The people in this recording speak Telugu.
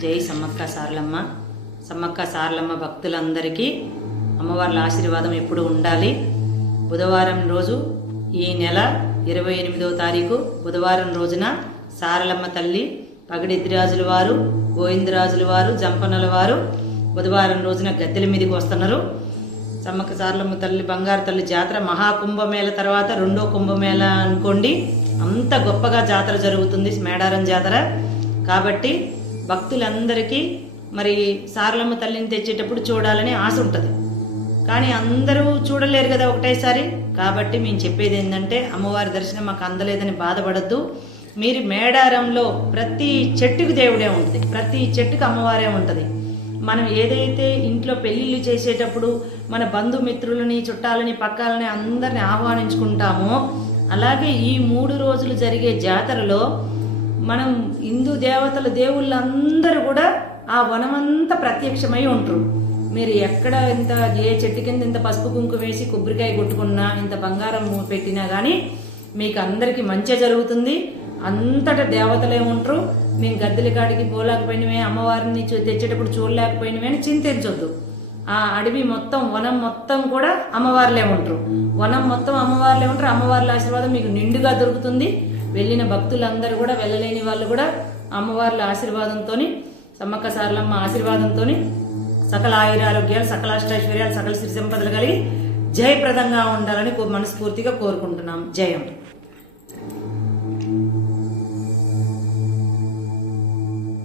జై సమ్మక్క సారలమ్మ. సమ్మక్క సారలమ్మ భక్తులందరికీ అమ్మవార్ల ఆశీర్వాదం ఎప్పుడు ఉండాలి. బుధవారం రోజు ఈ నెల 28వ తారీఖు బుధవారం రోజున సారలమ్మ తల్లి, పగడిద్దిరాజుల వారు, గోవిందరాజుల వారు, జంపనల వారు బుధవారం రోజున గద్దెల మీదకి వస్తున్నారు. సమ్మక్క సారలమ్మ తల్లి బంగారు తల్లి జాతర మహాకుంభమేళ తర్వాత రెండో కుంభమేళ అనుకోండి. అంత గొప్పగా జాతర జరుగుతుంది, మేడారం జాతర. కాబట్టి భక్తులందరికీ మరి సారలమ్మ తల్లిని తెచ్చేటప్పుడు చూడాలని ఆశ ఉంటుంది. కానీ అందరూ చూడలేరు కదా ఒకటేసారి. కాబట్టి మేము చెప్పేది ఏంటంటే, అమ్మవారి దర్శనం మాకు అందలేదని బాధపడద్దు. మీరు మేడారంలో ప్రతి చెట్టుకు దేవుడే ఉంటుంది, ప్రతి చెట్టుకు అమ్మవారే ఉంటుంది. మనం ఏదైతే ఇంట్లో పెళ్లిళ్ళు చేసేటప్పుడు మన బంధుమిత్రులని, చుట్టాలని, పక్కాలని అందరిని ఆహ్వానించుకుంటామో, అలాగే ఈ 3 రోజులు జరిగే జాతరలో మనం హిందూ దేవతలు, దేవుళ్ళందరూ కూడా ఆ వనమంతా ప్రత్యక్షమై ఉంటారు. మీరు ఎక్కడ ఇంత ఏ చెట్టు కింద ఇంత పసుపు కుంకుమ వేసి కొబ్బరికాయ కొట్టుకున్నా, ఇంత బంగారం పెట్టినా కానీ మీకు అందరికీ మంచి జరుగుతుంది. అంతటా దేవతలే ఉంటారు. మేము గద్దెల కాడికి పోలేకపోయినవే, అమ్మవారిని తెచ్చేటప్పుడు చూడలేకపోయినవే అని చింతించొద్దు. ఆ అడవి మొత్తం, వనం మొత్తం కూడా అమ్మవార్లే ఉంటారు. వనం మొత్తం అమ్మవార్లే ఉంటారు. అమ్మవార్ల ఆశీర్వాదం మీకు నిండుగా దొరుకుతుంది. వెళ్ళిన భక్తులందరూ కూడా, వెళ్ళలేని వాళ్ళు కూడా అమ్మవార్ల ఆశీర్వాదంతో, సమ్మక్క సారలమ్మ ఆశీర్వాదంతో సకల ఆయురారోగ్యాలు, సకల అష్టైశ్వర్యాలు, సకల సిరి సంపదలు కలిగి జయప్రదంగా ఉండాలని మనస్ఫూర్తిగా కోరుకుంటున్నాం. జయం.